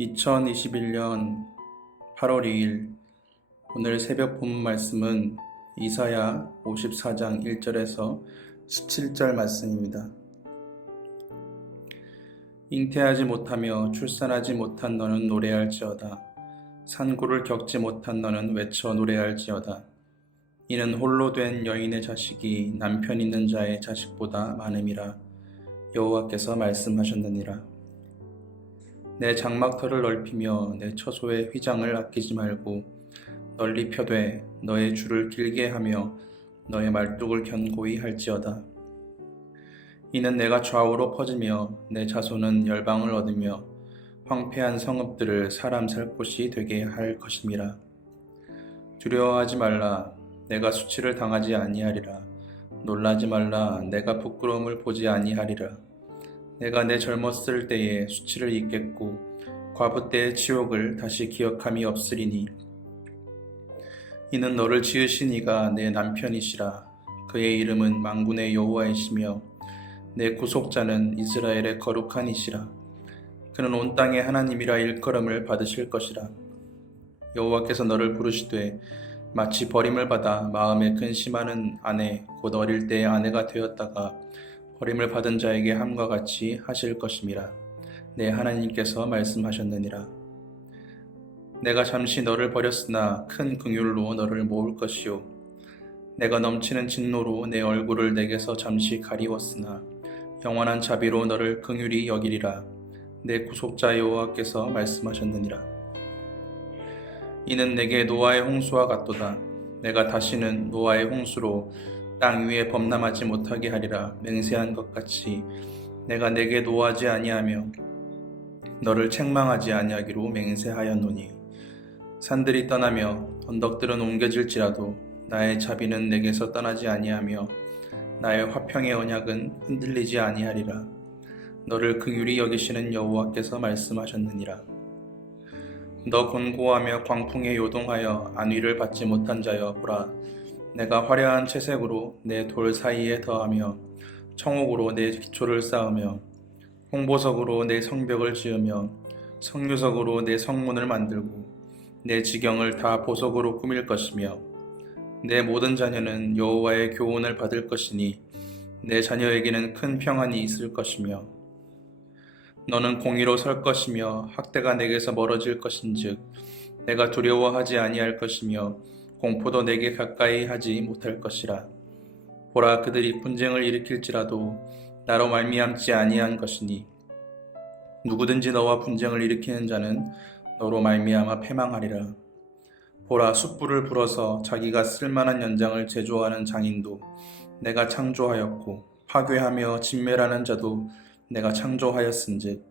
2021년 8월 2일 오늘 새벽 본문 말씀은 이사야 54장 1절에서 17절 말씀입니다. 잉태하지 못하며 출산하지 못한 너는 노래할지어다. 산고를 겪지 못한 너는 외쳐 노래할지어다. 이는 홀로 된 여인의 자식이 남편 있는 자의 자식보다 많음이라. 여호와께서 말씀하셨느니라. 내 장막터를 넓히며 내 처소의 휘장을 아끼지 말고 널리 펴되 너의 줄을 길게 하며 너의 말뚝을 견고히 할지어다. 이는 내가 좌우로 퍼지며 내 자손은 열방을 얻으며 황폐한 성읍들을 사람 살 곳이 되게 할 것임이라. 두려워하지 말라. 내가 수치를 당하지 아니하리라. 놀라지 말라. 내가 부끄러움을 보지 아니하리라. 내가 내 젊었을 때에 수치를 잊겠고 과부 때의 치욕을 다시 기억함이 없으리니 이는 너를 지으신 이가 내 남편이시라. 그의 이름은 만군의 여호와이시며 내 구속자는 이스라엘의 거룩한 이시라. 그는 온 땅의 하나님이라 일컬음을 받으실 것이라. 여호와께서 너를 부르시되 마치 버림을 받아 마음에 근심하는 아내 곧 어릴 때의 아내가 되었다가 버림을 받은 자에게 함과 같이 하실 것임이라. 내 하나님께서 말씀하셨느니라. 내가 잠시 너를 버렸으나 큰 긍휼로 너를 모을 것이요 내가 넘치는 진노로 내 얼굴을 내게서 잠시 가리웠으나 영원한 자비로 너를 긍휼히 여기리라. 내 구속자 여호와께서 말씀하셨느니라. 이는 내게 노아의 홍수와 같도다. 내가 다시는 노아의 홍수로 땅 위에 범람하지 못하게 하리라. 맹세한 것 같이 내가 내게 노하지 아니하며 너를 책망하지 아니하기로 맹세하였노니 산들이 떠나며 언덕들은 옮겨질지라도 나의 자비는 내게서 떠나지 아니하며 나의 화평의 언약은 흔들리지 아니하리라. 너를 긍휼히 여기시는 여호와께서 말씀하셨느니라. 너 곤고하며 광풍에 요동하여 안위를 받지 못한 자여 보라. 내가 화려한 채색으로 내 돌 사이에 더하며 청옥으로 내 기초를 쌓으며 홍보석으로 내 성벽을 지으며 성류석으로 내 성문을 만들고 내 지경을 다 보석으로 꾸밀 것이며 내 모든 자녀는 여호와의 교훈을 받을 것이니 내 자녀에게는 큰 평안이 있을 것이며 너는 공의로 설 것이며 학대가 내게서 멀어질 것인즉 내가 두려워하지 아니할 것이며 공포도 내게 가까이 하지 못할 것이라. 보라, 그들이 분쟁을 일으킬지라도 나로 말미암지 아니한 것이니 누구든지 너와 분쟁을 일으키는 자는 너로 말미암아 패망하리라. 보라, 숯불을 불어서 자기가 쓸만한 연장을 제조하는 장인도 내가 창조하였고 파괴하며 진멸하는 자도 내가 창조하였은즉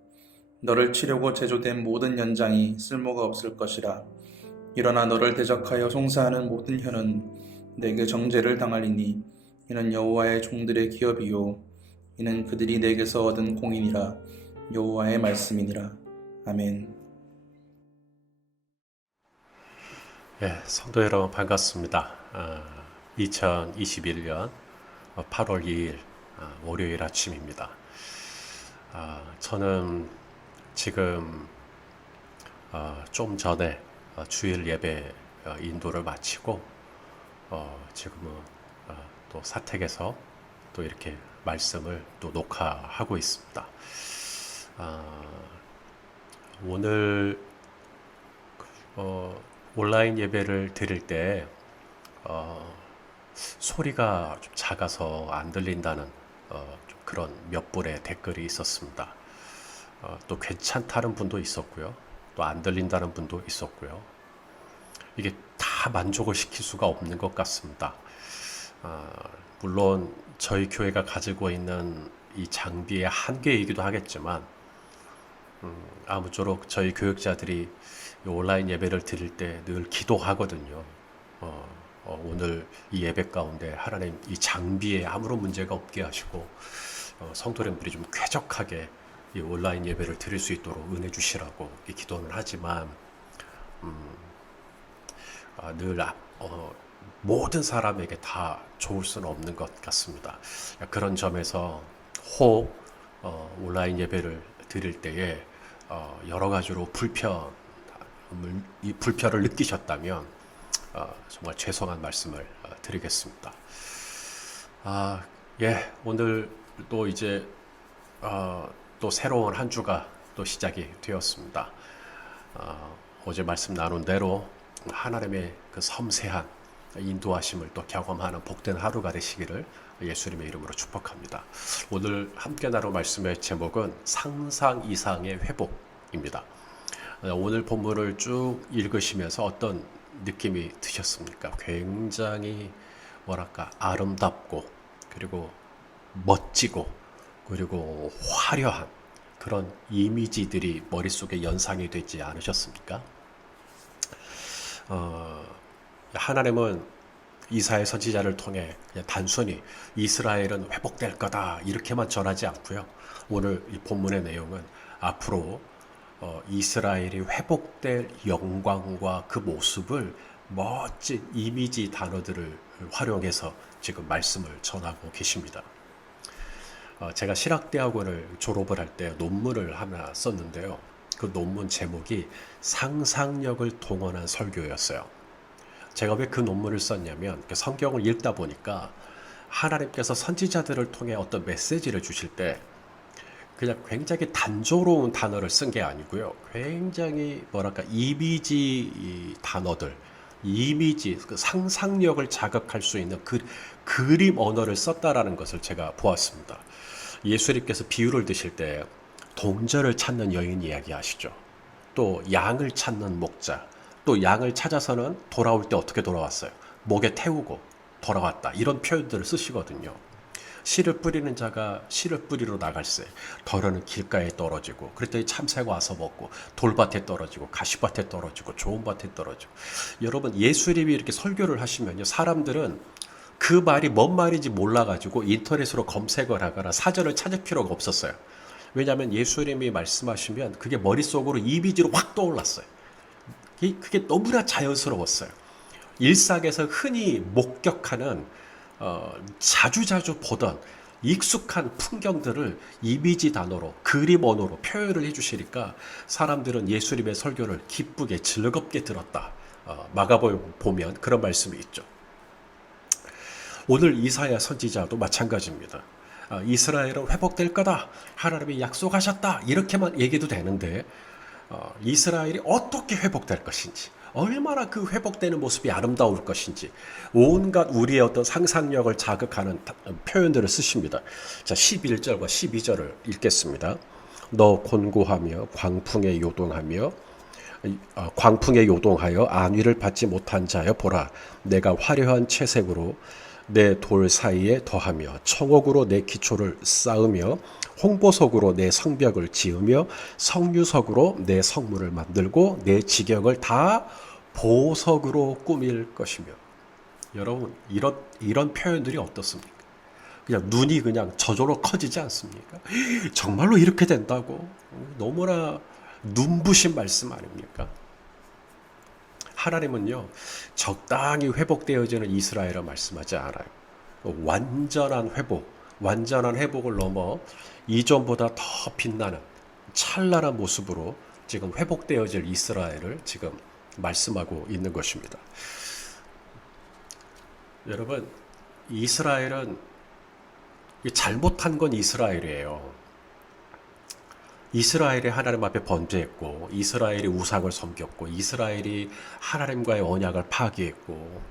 너를 치려고 제조된 모든 연장이 쓸모가 없을 것이라. 일어나 너를 대적하여 송사하는 모든 혀는 내게 정죄를 당하리니 이는 여호와의 종들의 기업이요 이는 그들이 내게서 얻은 공인이라. 여호와의 말씀이니라. 아멘. 성도 여러분 반갑습니다. 2021년 8월 2일 월요일 아침입니다. 저는 지금 좀 전에 주일 예배 인도를 마치고 지금은 또 사택에서 또 이렇게 말씀을 또 녹화하고 있습니다. 오늘 온라인 예배를 드릴 때 소리가 좀 작아서 안 들린다는 좀 그런 몇 분의 댓글이 있었습니다. 또 괜찮다는 분도 있었고요. 또 안 들린다는 분도 있었고요. 이게 다 만족을 시킬 수가 없는 것 같습니다. 물론 저희 교회가 가지고 있는 이 장비의 한계이기도 하겠지만 아무쪼록 저희 교육자들이 이 온라인 예배를 드릴 때 늘 기도하거든요. 오늘 이 예배 가운데 하나님 이 장비에 아무런 문제가 없게 하시고 성도님들이 좀 쾌적하게 이 온라인 예배를 드릴 수 있도록 은혜 주시라고 기도는 하지만 늘 모든 사람에게 다 좋을 수는 없는 것 같습니다. 그런 점에서 혹 온라인 예배를 드릴 때에 여러 가지로 이 불편을 느끼셨다면 정말 죄송한 말씀을 드리겠습니다. 예, 오늘 또 이제 또 새로운 한 주가 또 시작이 되었습니다. 어제 말씀 나눈 대로 하나님의 그 섬세한 인도하심을 또 경험하는 복된 하루가 되시기를 예수님의 이름으로 축복합니다. 오늘 함께 나눌 말씀의 제목은 상상 이상의 회복입니다. 오늘 본문을 쭉 읽으시면서 어떤 느낌이 드셨습니까? 굉장히 뭐랄까 아름답고 그리고 멋지고 그리고 화려한 그런 이미지들이 머릿속에 연상이 되지 않으셨습니까? 하나님은 이사야 선지자를 통해 그냥 단순히 이스라엘은 회복될 거다 이렇게만 전하지 않고요. 오늘 이 본문의 내용은 앞으로 이스라엘이 회복될 영광과 그 모습을 멋진 이미지 단어들을 활용해서 지금 말씀을 전하고 계십니다. 제가 신학대학원을 졸업을 할 때 논문을 하나 썼는데요. 그 논문 제목이 상상력을 동원한 설교였어요. 제가 왜 그 논문을 썼냐면 성경을 읽다 보니까 하나님께서 선지자들을 통해 어떤 메시지를 주실 때 그냥 굉장히 단조로운 단어를 쓴 게 아니고요. 굉장히 뭐랄까 이미지 단어들, 이미지 그 상상력을 자극할 수 있는 그림 언어를 썼다라는 것을 제가 보았습니다. 예수님께서 비유를 드실 때 동절을 찾는 여인 이야기 아시죠? 또 양을 찾는 목자, 또 양을 찾아서는 돌아올 때 어떻게 돌아왔어요? 목에 태우고 돌아왔다. 이런 표현들을 쓰시거든요. 씨를 뿌리는 자가 씨를 뿌리러 나갈새, 덜어는 길가에 떨어지고, 그랬더니 참새가 와서 먹고, 돌밭에 떨어지고, 가시밭에 떨어지고, 좋은 밭에 떨어지고. 여러분, 예수님이 이렇게 설교를 하시면요, 사람들은 그 말이 뭔 말인지 몰라가지고 인터넷으로 검색을 하거나 사전을 찾을 필요가 없었어요. 왜냐하면 예수님이 말씀하시면 그게 머릿속으로 이미지로 확 떠올랐어요. 그게 너무나 자연스러웠어요. 일상에서 흔히 목격하는 자주자주 보던 익숙한 풍경들을 이미지 단어로 그림 언어로 표현을 해주시니까 사람들은 예수님의 설교를 기쁘게 즐겁게 들었다. 마가복음 보면 그런 말씀이 있죠. 오늘 이사야 선지자도 마찬가지입니다. 이스라엘은 회복될 거다. 하나님이 약속하셨다. 이렇게만 얘기해도 되는데 이스라엘이 어떻게 회복될 것인지, 얼마나 그 회복되는 모습이 아름다울 것인지 온갖 우리의 어떤 상상력을 자극하는 표현들을 쓰십니다. 자, 11절과 12절을 읽겠습니다. 너 곤고하며 광풍에 요동하여 안위를 받지 못한 자여 보라, 내가 화려한 채색으로 내 돌 사이에 더하며 청옥으로 내 기초를 쌓으며 홍보석으로 내 성벽을 지으며 성유석으로 내 성문을 만들고 내 지경을 다 보석으로 꾸밀 것이며. 여러분, 이런 표현들이 어떻습니까? 그냥 눈이 그냥 저절로 커지지 않습니까? 정말로 이렇게 된다고? 너무나 눈부신 말씀 아닙니까? 하나님은요, 적당히 회복되어지는 이스라엘을 말씀하지 않아요. 완전한 회복을 넘어 이전보다 더 빛나는 찬란한 모습으로 지금 회복되어질 이스라엘을 지금 말씀하고 있는 것입니다. 여러분, 이스라엘은 잘못한 건 이스라엘이에요. 이스라엘이 하나님 앞에 번제했고, 이스라엘이 우상을 섬겼고, 이스라엘이 하나님과의 언약을 파기했고,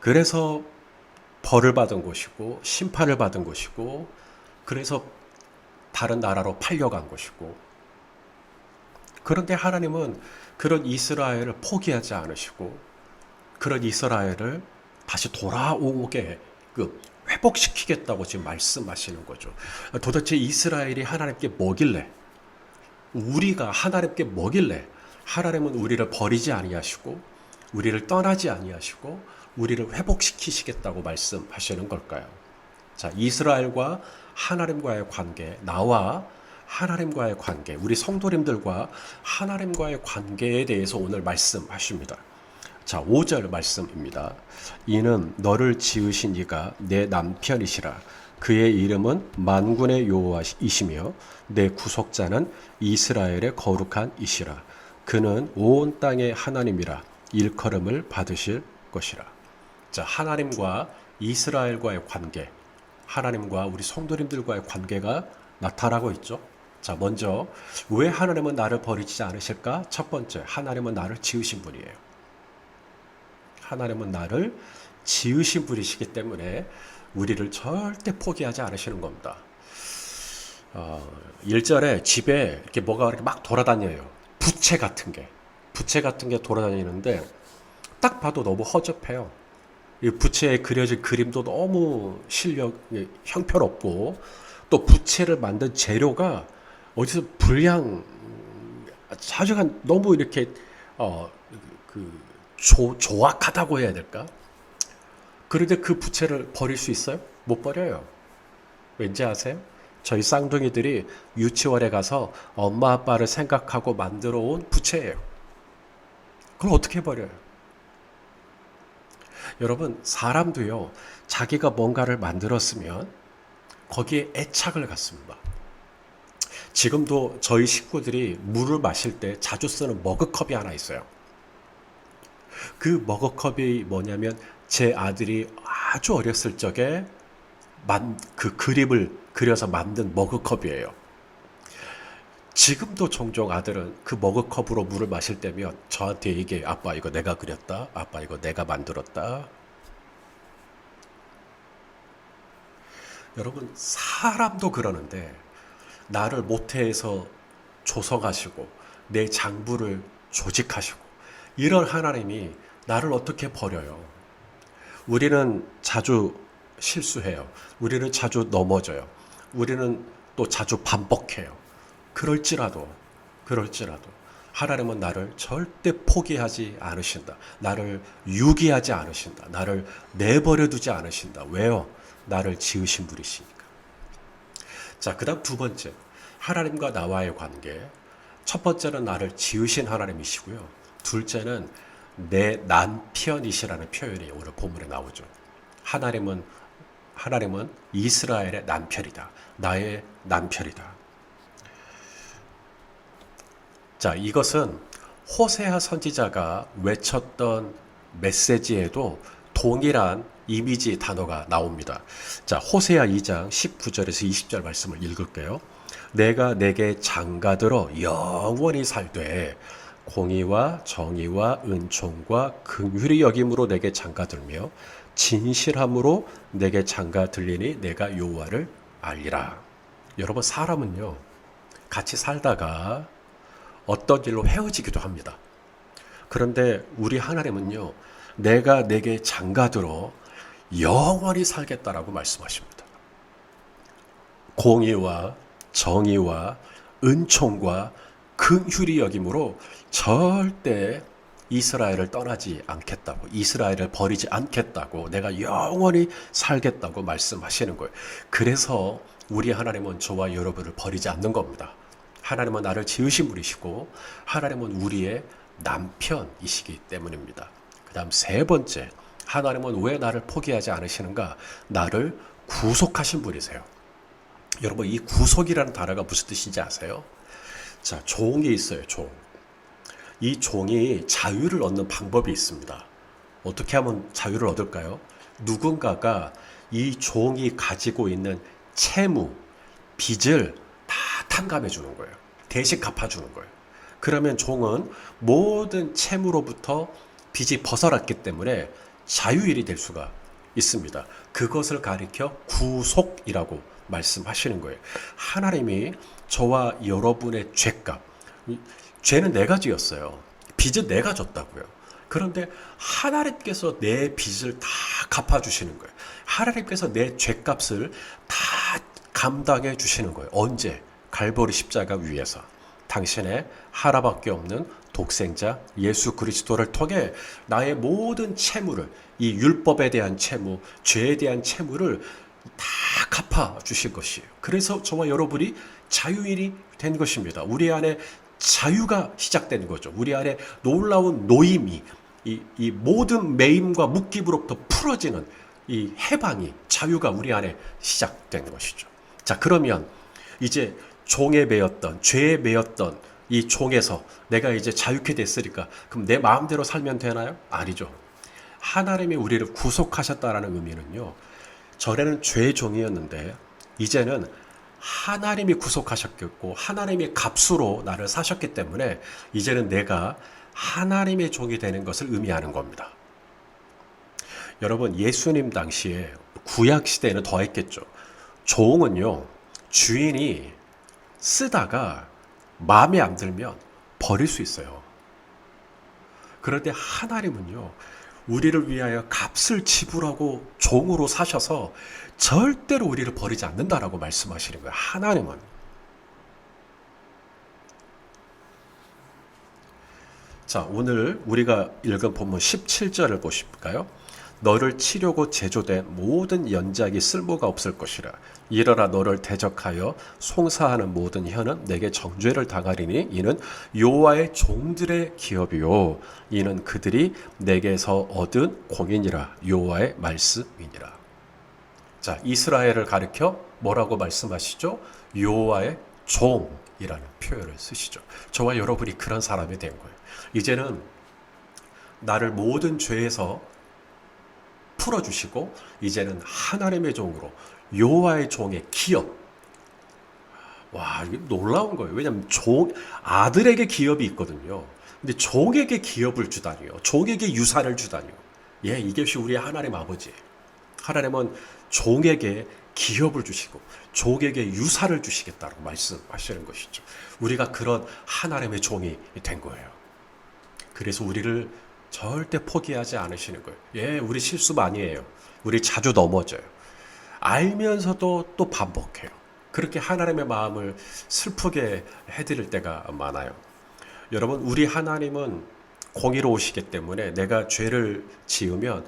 그래서 벌을 받은 것이고, 심판을 받은 것이고, 그래서 다른 나라로 팔려간 것이고, 그런데 하나님은 그런 이스라엘을 포기하지 않으시고, 그런 이스라엘을 다시 돌아오게 회복시키겠다고 지금 말씀하시는 거죠. 도대체 이스라엘이 하나님께 뭐길래, 우리가 하나님께 뭐길래 하나님은 우리를 버리지 아니하시고 우리를 떠나지 아니하시고 우리를 회복시키시겠다고 말씀하시는 걸까요? 자, 이스라엘과 하나님과의 관계, 나와 하나님과의 관계, 우리 성도님들과 하나님과의 관계에 대해서 오늘 말씀하십니다. 자, 5절 말씀입니다. 이는 너를 지으신 이가 내 남편이시라. 그의 이름은 만군의 여호와이시며 내 구속자는 이스라엘의 거룩한 이시라. 그는 온 땅의 하나님이라 일컬음을 받으실 것이라. 자, 하나님과 이스라엘과의 관계, 하나님과 우리 성도님들과의 관계가 나타나고 있죠. 자, 먼저 왜 하나님은 나를 버리지 않으실까? 첫 번째, 하나님은 나를 지으신 분이에요. 하나님은 나를 지으신 분이시기 때문에 우리를 절대 포기하지 않으시는 겁니다. 1절에 집에 이렇게 뭐가 이렇게 막 돌아다녀요. 부채 같은 게 돌아다니는데 딱 봐도 너무 허접해요. 이 부채에 그려진 그림도 너무 형편없고, 또 부채를 만든 재료가 어디서 하여간 너무 이렇게 조악하다고 해야 될까? 그런데 그 부채를 버릴 수 있어요? 못 버려요. 왠지 아세요? 저희 쌍둥이들이 유치원에 가서 엄마 아빠를 생각하고 만들어 온 부채예요. 그걸 어떻게 버려요? 여러분, 사람도요, 자기가 뭔가를 만들었으면 거기에 애착을 갖습니다. 지금도 저희 식구들이 물을 마실 때 자주 쓰는 머그컵이 하나 있어요. 그 머그컵이 뭐냐면 제 아들이 아주 어렸을 적에 그 그림을 그려서 만든 머그컵이에요. 지금도 종종 아들은 그 머그컵으로 물을 마실 때면 저한테 얘기해요. 아빠, 이거 내가 그렸다. 아빠, 이거 내가 만들었다. 여러분, 사람도 그러는데 나를 모태에서 조성하시고 내 장부를 조직하시고 이런 하나님이 나를 어떻게 버려요? 우리는 자주 실수해요. 우리는 자주 넘어져요. 우리는 또 자주 반복해요. 그럴지라도 하나님은 나를 절대 포기하지 않으신다. 나를 유기하지 않으신다. 나를 내버려 두지 않으신다. 왜요? 나를 지으신 분이시니까. 자, 그 다음 두 번째, 하나님과 나와의 관계. 첫 번째는 나를 지으신 하나님이시고요. 둘째는 내 남편이시라는 표현이 오늘 본문에 나오죠. 하나님은 이스라엘의 남편이다. 나의 남편이다. 자, 이것은 호세아 선지자가 외쳤던 메시지에도 동일한 이미지 단어가 나옵니다. 자, 호세아 2장 19절에서 20절 말씀을 읽을게요. 내가 내게 장가들어 영원히 살되 공의와 정의와 은총과 긍휼히 여김으로 내게 장가들며 진실함으로 내게 장가들리니 내가 여호와를 알리라. 여러분, 사람은요, 같이 살다가 어떤 일로 헤어지기도 합니다. 그런데 우리 하나님은요, 내가 내게 장가들어 영원히 살겠다라고 말씀하십니다. 공의와 정의와 은총과 긍휼히 여김으로 절대 이스라엘을 떠나지 않겠다고, 이스라엘을 버리지 않겠다고, 내가 영원히 살겠다고 말씀하시는 거예요. 그래서 우리 하나님은 저와 여러분을 버리지 않는 겁니다. 하나님은 나를 지으신 분이시고 하나님은 우리의 남편이시기 때문입니다. 그 다음 세 번째, 하나님은 왜 나를 포기하지 않으시는가? 나를 구속하신 분이세요. 여러분, 이 구속이라는 단어가 무슨 뜻인지 아세요? 자, 종이 있어요, 종. 이 종이 자유를 얻는 방법이 있습니다. 어떻게 하면 자유를 얻을까요? 누군가가 이 종이 가지고 있는 채무, 빚을 다 탕감해 주는 거예요. 대신 갚아주는 거예요. 그러면 종은 모든 채무로부터 빚이 벗어났기 때문에 자유인이 될 수가 있습니다. 그것을 가리켜 구속이라고 말씀하시는 거예요. 하나님이 저와 여러분의 죄값, 죄는 내가 지었어요. 빚은 내가 졌다고요. 그런데 하나님께서 내 빚을 다 갚아주시는 거예요. 하나님께서 내 죄값을 다 감당해 주시는 거예요. 언제? 갈보리 십자가 위에서 당신의 하나밖에 없는 독생자 예수 그리스도를 통해 나의 모든 채무를, 이 율법에 대한 채무, 죄에 대한 채무를 다 갚아 주실 것이에요. 그래서 저와 여러분이 자유인이 된 것입니다. 우리 안에 자유가 시작된 거죠. 우리 안에 놀라운 노임이, 이 모든 매임과 묶임으로부터 풀어지는 이 해방이, 자유가 우리 안에 시작된 것이죠. 자, 그러면 이제 종에 매였던, 죄에 매였던 이 종에서 내가 이제 자유케 됐으니까 그럼 내 마음대로 살면 되나요? 아니죠. 하나님이 우리를 구속하셨다라는 의미는요, 전에는 죄의 종이었는데 이제는 하나님이 구속하셨겠고 하나님이 값으로 나를 사셨기 때문에 이제는 내가 하나님의 종이 되는 것을 의미하는 겁니다. 여러분, 예수님 당시에 구약 시대에는 더했겠죠. 종은요, 주인이 쓰다가 마음에 안 들면 버릴 수 있어요. 그런데 하나님은요, 우리를 위하여 값을 지불하고 종으로 사셔서 절대로 우리를 버리지 않는다라고 말씀하시는 거예요. 하나님은. 자, 오늘 우리가 읽은 본문 17절을 보실까요? 너를 치려고 제조된 모든 연작이 쓸모가 없을 것이라. 일어나 너를 대적하여 송사하는 모든 혀는 내게 정죄를 당하리니 이는 여호와의 종들의 기업이요 이는 그들이 내게서 얻은 공인이라. 여호와의 말씀이니라. 자, 이스라엘을 가리켜 뭐라고 말씀하시죠? 여호와의 종이라는 표현을 쓰시죠. 저와 여러분이 그런 사람이 된 거예요. 이제는 나를 모든 죄에서 풀어주시고 이제는 하나님의 종으로, 여호와의 종의 기업. 와, 이게 놀라운 거예요. 왜냐하면 아들에게 기업이 있거든요. 근데 종에게 기업을 주다니요. 종에게 유산을 주다니요. 예, 이것이 우리 하나님 아버지. 하나님은 종에게 기업을 주시고 종에게 유산을 주시겠다고 말씀하시는 것이죠. 우리가 그런 하나님의 종이 된 거예요. 그래서 우리를 절대 포기하지 않으시는 거예요. 예, 우리 실수 많이 해요. 우리 자주 넘어져요. 알면서도 또 반복해요. 그렇게 하나님의 마음을 슬프게 해드릴 때가 많아요. 여러분, 우리 하나님은 공의로우시기 때문에 내가 죄를 지으면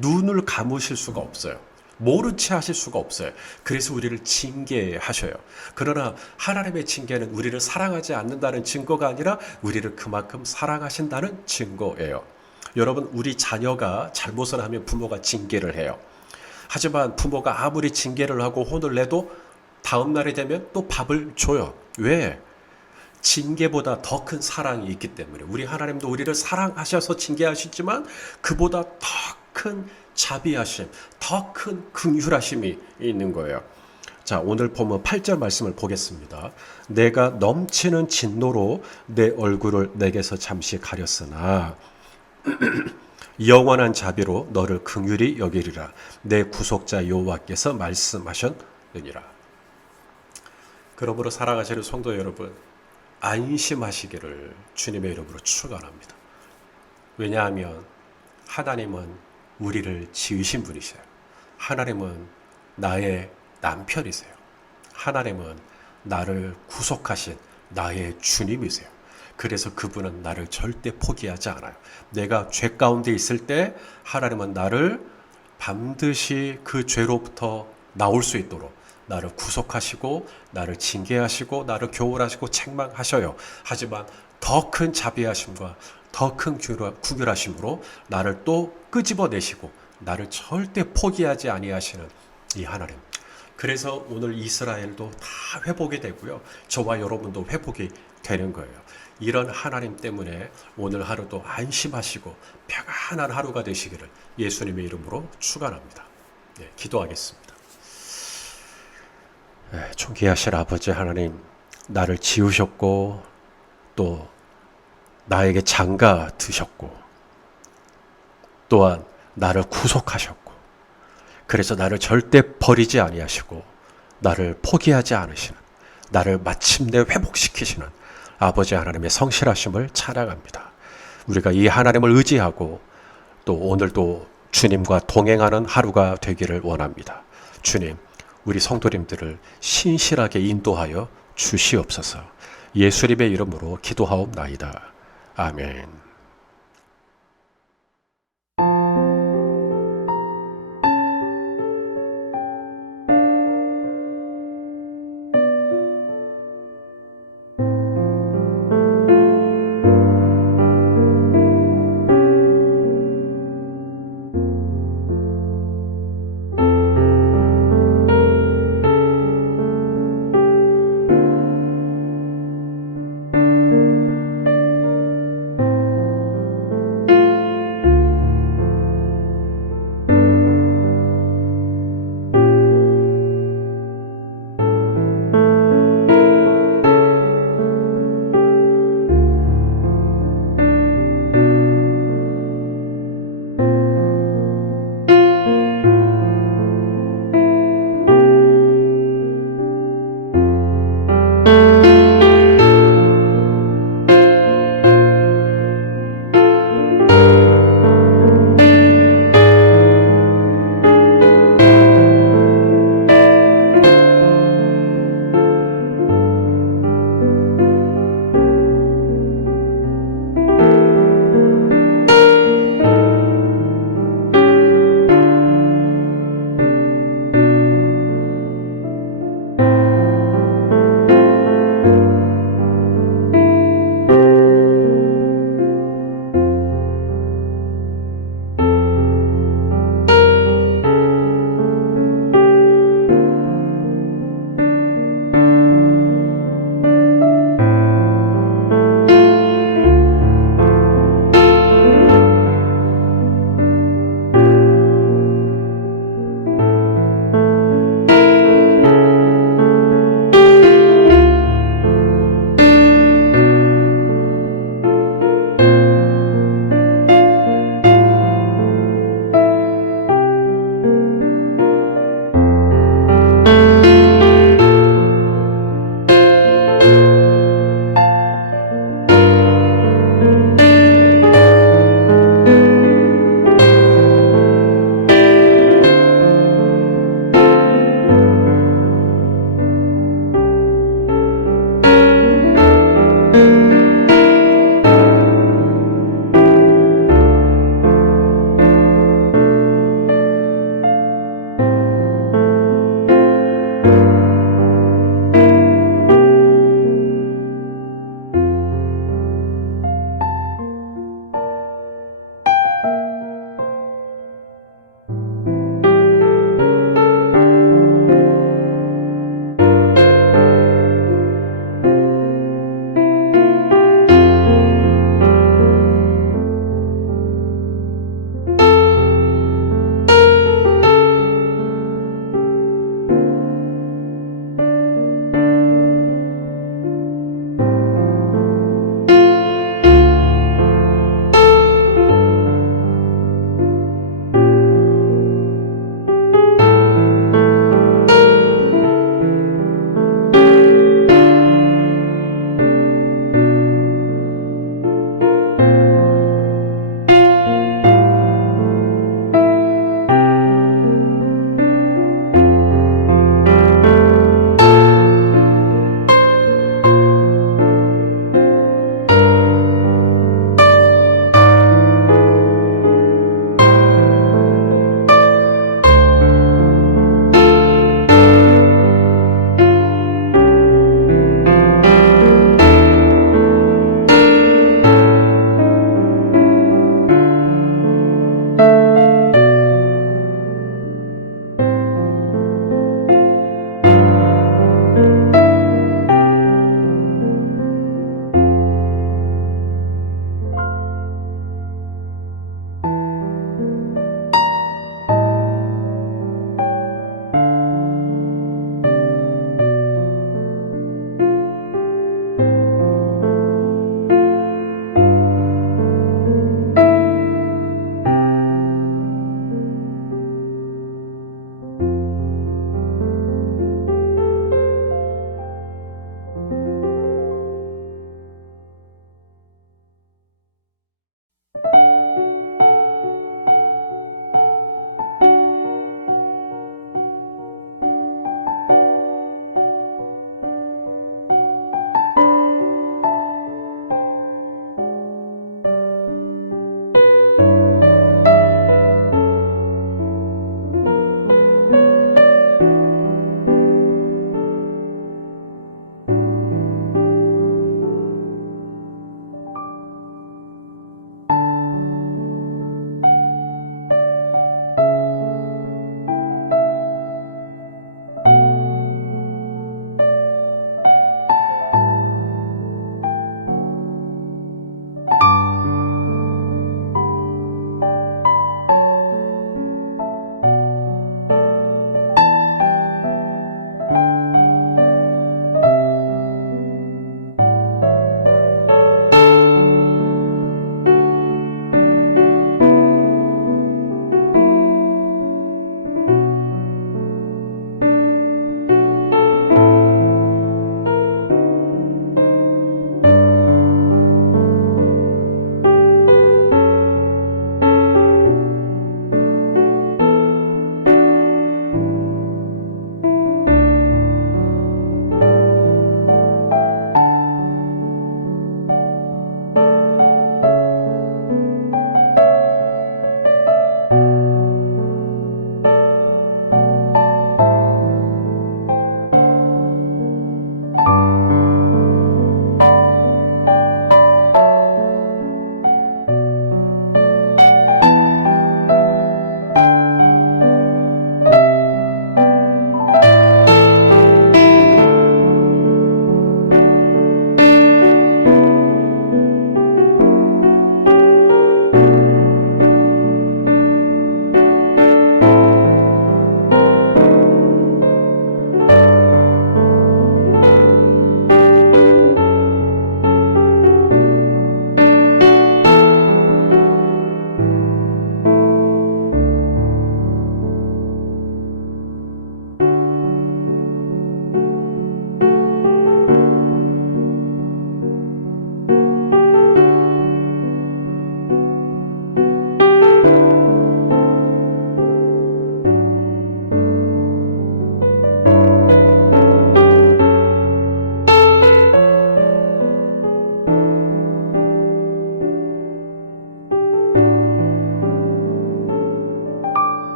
눈을 감으실 수가 없어요. 모른 채 하실 수가 없어요. 그래서 우리를 징계하셔요. 그러나 하나님의 징계는 우리를 사랑하지 않는다는 증거가 아니라 우리를 그만큼 사랑하신다는 증거예요. 여러분, 우리 자녀가 잘못을 하면 부모가 징계를 해요. 하지만 부모가 아무리 징계를 하고 혼을 내도 다음 날이 되면 또 밥을 줘요. 왜? 징계보다 더 큰 사랑이 있기 때문에. 우리 하나님도 우리를 사랑하셔서 징계하시지만 그보다 더 큰 자비하심, 더 큰 긍휼하심이 있는 거예요. 자, 오늘 보면 8절 말씀을 보겠습니다. 내가 넘치는 진노로 내 얼굴을 내게서 잠시 가렸으나 영원한 자비로 너를 긍휼히 여기리라. 내 구속자 여호와께서 말씀하셨느니라. 그러므로 사랑하시는 성도 여러분, 안심하시기를 주님의 이름으로 축원합니다. 왜냐하면 하나님은 우리를 지으신 분이세요. 하나님은 나의 남편이세요. 하나님은 나를 구속하신 나의 주님이세요. 그래서 그분은 나를 절대 포기하지 않아요. 내가 죄 가운데 있을 때 하나님은 나를 반드시 그 죄로부터 나올 수 있도록 나를 구속하시고 나를 징계하시고 나를 교훈하시고 책망하셔요. 하지만 더 큰 자비하심과 더 큰 긍휼하심으로 나를 또 끄집어내시고 나를 절대 포기하지 아니하시는 이 하나님. 그래서 오늘 이스라엘도 다 회복이 되고요. 저와 여러분도 회복이 되는 거예요. 이런 하나님 때문에 오늘 하루도 안심하시고 평안한 하루가 되시기를 예수님의 이름으로 축원합니다. 네, 기도하겠습니다. 네, 존귀하신 아버지 하나님, 나를 지으셨고 또 나에게 장가 드셨고 또한 나를 구속하셨고 그래서 나를 절대 버리지 아니하시고 나를 포기하지 않으시는, 나를 마침내 회복시키시는 아버지 하나님의 성실하심을 찬양합니다. 우리가 이 하나님을 의지하고 또 오늘도 주님과 동행하는 하루가 되기를 원합니다. 주님, 우리 성도님들을 신실하게 인도하여 주시옵소서. 예수님의 이름으로 기도하옵나이다. 아멘.